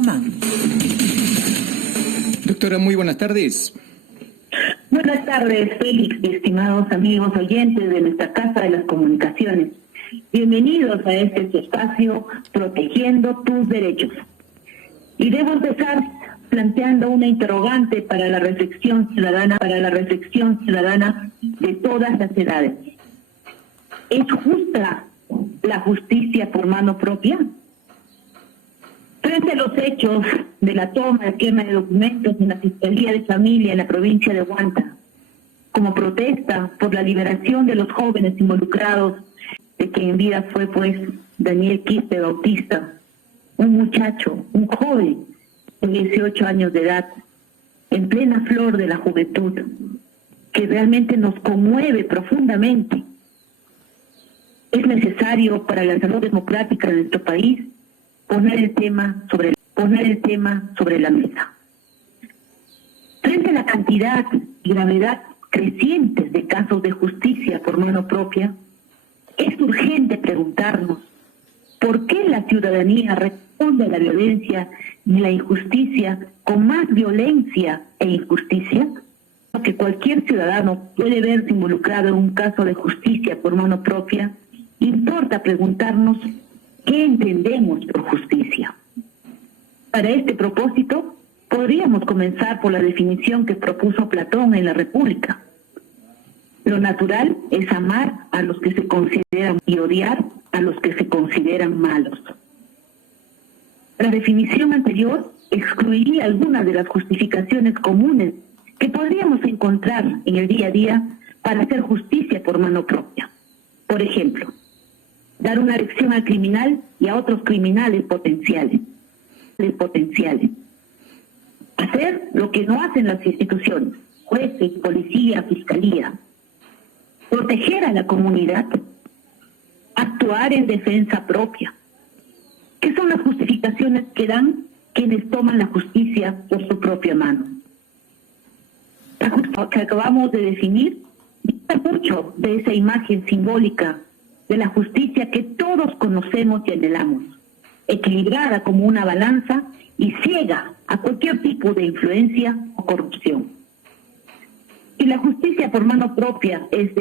Román. Doctora, muy buenas tardes. Buenas tardes, Félix, estimados amigos oyentes de nuestra Casa de las Comunicaciones. Bienvenidos a este espacio, Protegiendo tus Derechos. Y debo empezar planteando una interrogante para la reflexión ciudadana, de todas las edades. ¿Es justa la justicia por mano propia? Frente a los hechos de la toma y quema de documentos en la Fiscalía de Familia en la provincia de Huanta, como protesta por la liberación de los jóvenes involucrados, de que en vida fue Daniel Quispe Bautista, un joven de 18 años de edad, en plena flor de la juventud, que realmente nos conmueve profundamente. Es necesario para la salud democrática de nuestro país poner el tema sobre la mesa. Frente a la cantidad y gravedad crecientes de casos de justicia por mano propia, es urgente preguntarnos por qué la ciudadanía responde a la violencia y la injusticia con más violencia e injusticia. Que cualquier ciudadano puede verse involucrado en un caso de justicia por mano propia, importa preguntarnos qué entendemos por justicia. Para este propósito, podríamos comenzar por la definición que propuso Platón en la República. Lo natural es amar a los que se consideran y odiar a los que se consideran malos. La definición anterior excluiría algunas de las justificaciones comunes que podríamos encontrar en el día a día para hacer justicia por mano propia. Por ejemplo, dar una lección al criminal y a otros criminales potenciales. Hacer lo que no hacen las instituciones, jueces, policía, fiscalía. Proteger a la comunidad. Actuar en defensa propia. ¿Qué son las justificaciones que dan quienes toman la justicia por su propia mano? La justicia que acabamos de definir dista mucho de esa imagen simbólica de la justicia que todos conocemos y anhelamos, equilibrada como una balanza y ciega a cualquier tipo de influencia o corrupción. Si la justicia por mano propia es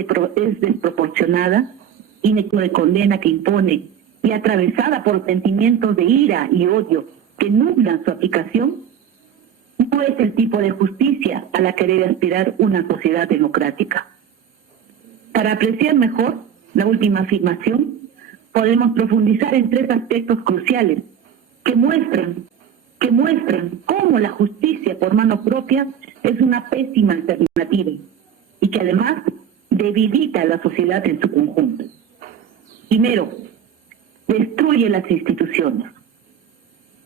desproporcionada, de condena que impone y atravesada por sentimientos de ira y odio que nublan su aplicación, no es el tipo de justicia a la que debe aspirar una sociedad democrática. Para apreciar mejor la última afirmación, podemos profundizar en tres aspectos cruciales que muestran cómo la justicia por mano propia es una pésima alternativa y que además debilita a la sociedad en su conjunto. Primero, destruye las instituciones.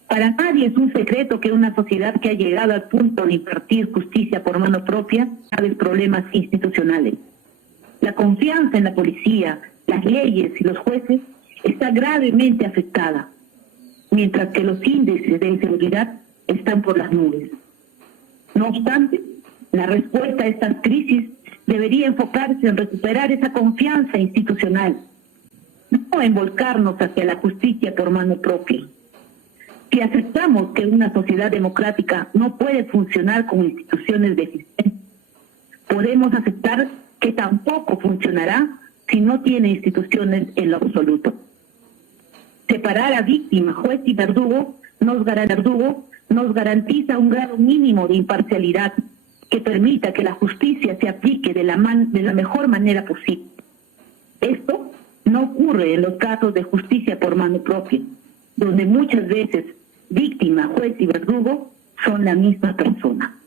Para nadie es un secreto que una sociedad que ha llegado al punto de impartir justicia por mano propia sabe problemas institucionales. La confianza en la policía, las leyes y los jueces está gravemente afectada, mientras que los índices de inseguridad están por las nubes. No obstante, la respuesta a estas crisis debería enfocarse en recuperar esa confianza institucional, no en volcarnos hacia la justicia por mano propia. Si aceptamos que una sociedad democrática no puede funcionar con instituciones deficientes, podemos aceptar que tampoco funcionará si no tiene instituciones en lo absoluto. Separar a víctima, juez y verdugo nos garantiza un grado mínimo de imparcialidad que permita que la justicia se aplique de la mejor manera posible. Esto no ocurre en los casos de justicia por mano propia, donde muchas veces víctima, juez y verdugo son la misma persona.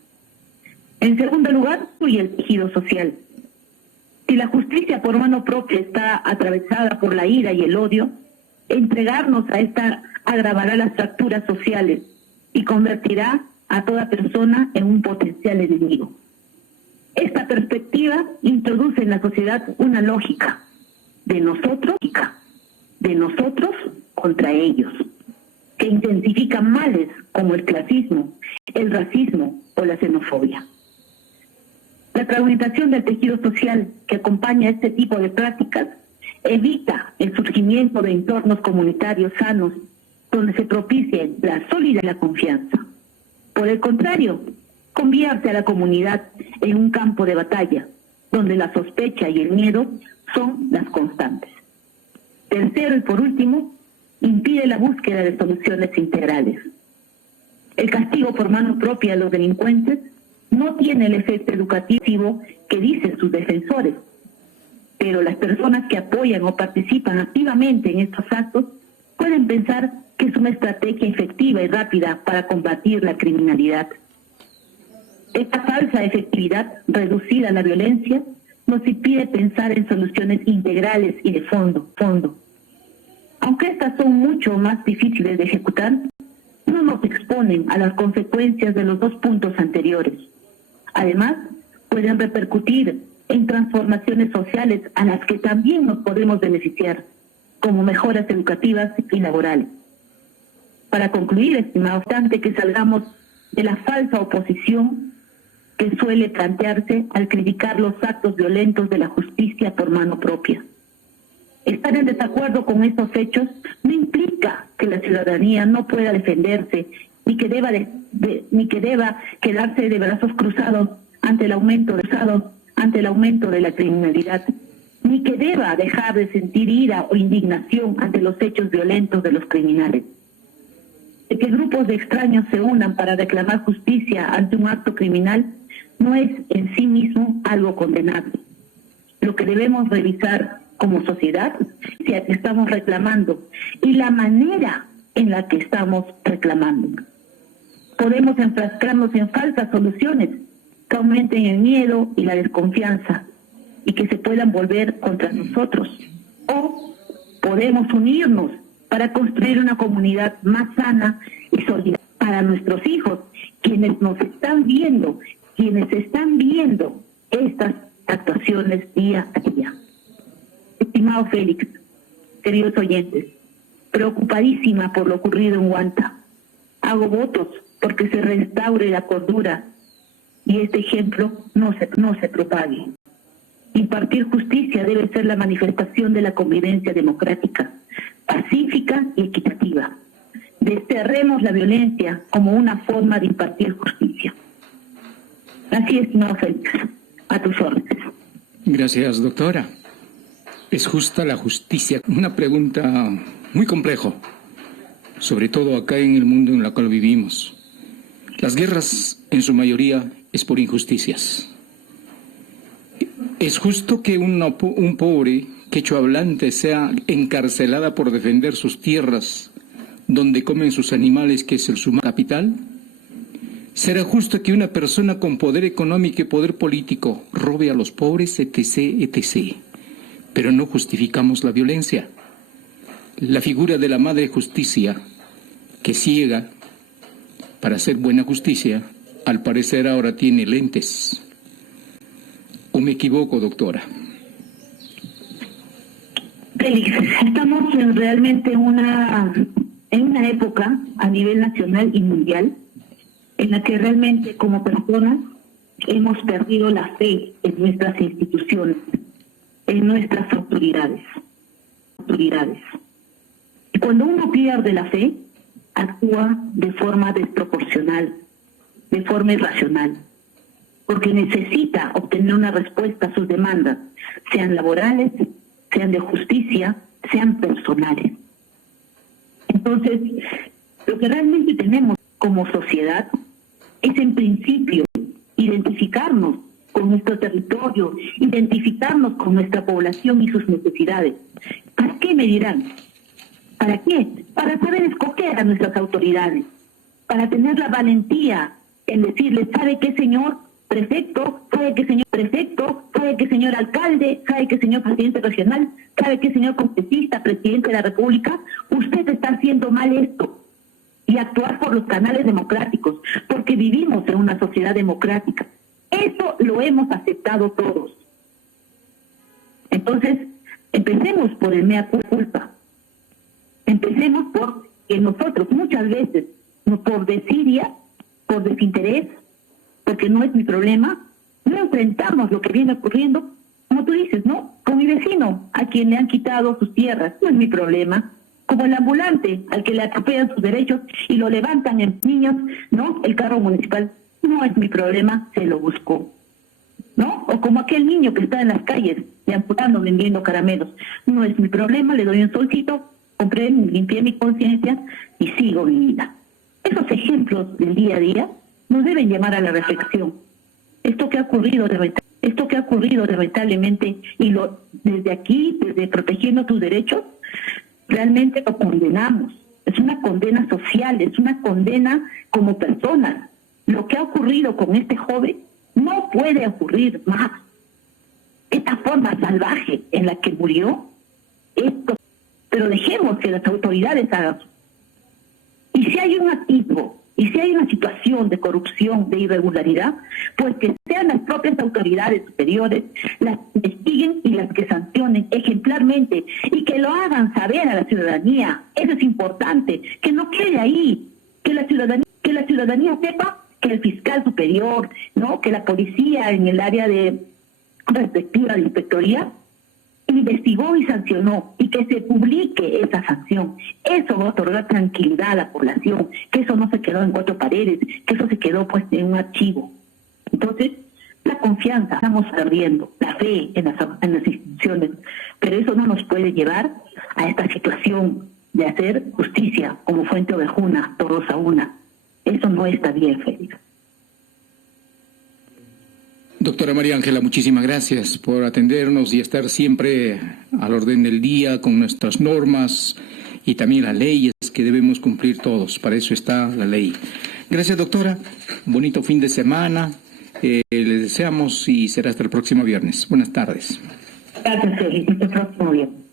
En segundo lugar, y el tejido social. Si la justicia por mano propia está atravesada por la ira y el odio, entregarnos a esta agravará las fracturas sociales y convertirá a toda persona en un potencial enemigo. Esta perspectiva introduce en la sociedad una lógica de nosotros contra ellos, que intensifica males como el clasismo, el racismo o la xenofobia. La fragmentación del tejido social que acompaña este tipo de prácticas evita el surgimiento de entornos comunitarios sanos, donde se propicie la solidaridad y la confianza. Por el contrario, convierte a la comunidad en un campo de batalla, donde la sospecha y el miedo son las constantes. Tercero y por último, impide la búsqueda de soluciones integrales. El castigo por mano propia a los delincuentes no tiene el efecto educativo que dicen sus defensores, pero las personas que apoyan o participan activamente en estos actos pueden pensar que es una estrategia efectiva y rápida para combatir la criminalidad. Esta falsa efectividad reducida a la violencia nos impide pensar en soluciones integrales y de fondo. Aunque estas son mucho más difíciles de ejecutar, no nos exponen a las consecuencias de los dos puntos anteriores. Además, pueden repercutir en transformaciones sociales a las que también nos podemos beneficiar, como mejoras educativas y laborales. Para concluir, estimado, obstante que salgamos de la falsa oposición que suele plantearse al criticar los actos violentos de la justicia por mano propia. Estar en desacuerdo con estos hechos no implica que la ciudadanía no pueda defenderse ni que deba quedarse de brazos cruzados ante el aumento de la criminalidad, ni que deba dejar de sentir ira o indignación ante los hechos violentos de los criminales. De que grupos de extraños se unan para reclamar justicia ante un acto criminal no es en sí mismo algo condenable. Lo que debemos revisar como sociedad es que estamos reclamando y la manera en la que estamos reclamando. Podemos enfrascarnos en falsas soluciones que aumenten el miedo y la desconfianza y que se puedan volver contra nosotros. O podemos unirnos para construir una comunidad más sana y solidaria para nuestros hijos, quienes nos están viendo, quienes están viendo estas actuaciones día a día. Estimado Félix, queridos oyentes, preocupadísima por lo ocurrido en Huanta, hago votos porque se restaure la cordura y este ejemplo no se propague. Impartir justicia debe ser la manifestación de la convivencia democrática, pacífica y equitativa. Desterremos la violencia como una forma de impartir justicia. Así es, estimado Félix, a tus órdenes. Gracias, doctora. ¿Es justa la justicia? Una pregunta muy compleja, sobre todo acá en el mundo en el cual vivimos. Las guerras, en su mayoría, es por injusticias. ¿Es justo que un pobre quechua hablante sea encarcelada por defender sus tierras, donde comen sus animales, que es su capital? ¿Será justo que una persona con poder económico y poder político robe a los pobres, etc., etc.? Pero no justificamos la violencia. La figura de la Madre Justicia, que ciega para hacer buena justicia, al parecer ahora tiene lentes. ¿O me equivoco, doctora? Félix, estamos realmente en una época a nivel nacional y mundial en la que realmente como personas hemos perdido la fe en nuestras instituciones, en nuestras autoridades. Y cuando uno pierde la fe, actúa de forma desproporcional, de forma irracional, porque necesita obtener una respuesta a sus demandas, sean laborales, sean de justicia, sean personales. Entonces, lo que realmente tenemos como sociedad es, en principio, identificarnos con nuestro territorio, identificarnos con nuestra población y sus necesidades. ¿Para qué me dirán? ¿Para qué? Para saber escoger a nuestras autoridades, para tener la valentía en decirles, ¿sabe qué, señor prefecto? ¿Sabe qué, señor prefecto? ¿Sabe qué, señor alcalde? ¿Sabe qué, señor presidente regional? ¿Sabe qué, señor congresista, presidente de la República? Usted está haciendo mal esto. Y actuar por los canales democráticos, porque vivimos en una sociedad democrática. Eso lo hemos aceptado todos. Entonces, empecemos por el mea culpa. Empecemos por que nosotros muchas veces, por desidia, por desinterés, porque no es mi problema, no enfrentamos lo que viene ocurriendo, como tú dices, ¿no? Con mi vecino, a quien le han quitado sus tierras, no es mi problema. como el ambulante al que le atropellan sus derechos y lo levantan en niños, ¿no? El carro municipal no es mi problema, se lo buscó, ¿no? O como aquel niño que está en las calles deambulando vendiendo caramelos, no es mi problema, le doy un solcito, compré, limpié mi conciencia y sigo mi vida. Esos ejemplos del día a día nos deben llamar a la reflexión. Esto que ha ocurrido lamentablemente, y desde aquí, desde Protegiendo Tus Derechos, realmente lo condenamos. Es una condena social, es una condena como personas. Lo que ha ocurrido con este joven no puede ocurrir más. Esta forma salvaje en la que murió, pero dejemos que las autoridades hagan. Y si hay un atisbo, y si hay una situación de corrupción, de irregularidad, pues que sean las propias autoridades superiores las que investiguen y las que sancionen ejemplarmente y que lo hagan saber a la ciudadanía. Eso es importante, que no quede ahí, que la ciudadanía sepa que el fiscal superior, ¿no? Que la policía en el área de respectiva de inspectoría investigó y sancionó, y que se publique esa sanción. Eso va a otorgar tranquilidad a la población, que eso no se quedó en cuatro paredes, que eso se quedó pues en un archivo. Entonces, la confianza, estamos perdiendo, la fe en las instituciones, pero eso no nos puede llevar a esta situación de hacer justicia como fuente ovejuna, todos a una. Eso no está bien, Félix. Doctora María Ángela, muchísimas gracias por atendernos y estar siempre al orden del día con nuestras normas y también las leyes que debemos cumplir todos. Para eso está la ley. Gracias, doctora. Bonito fin de semana. Les deseamos y será hasta el próximo viernes. Buenas tardes. Gracias, Félix. Hasta el próximo viernes.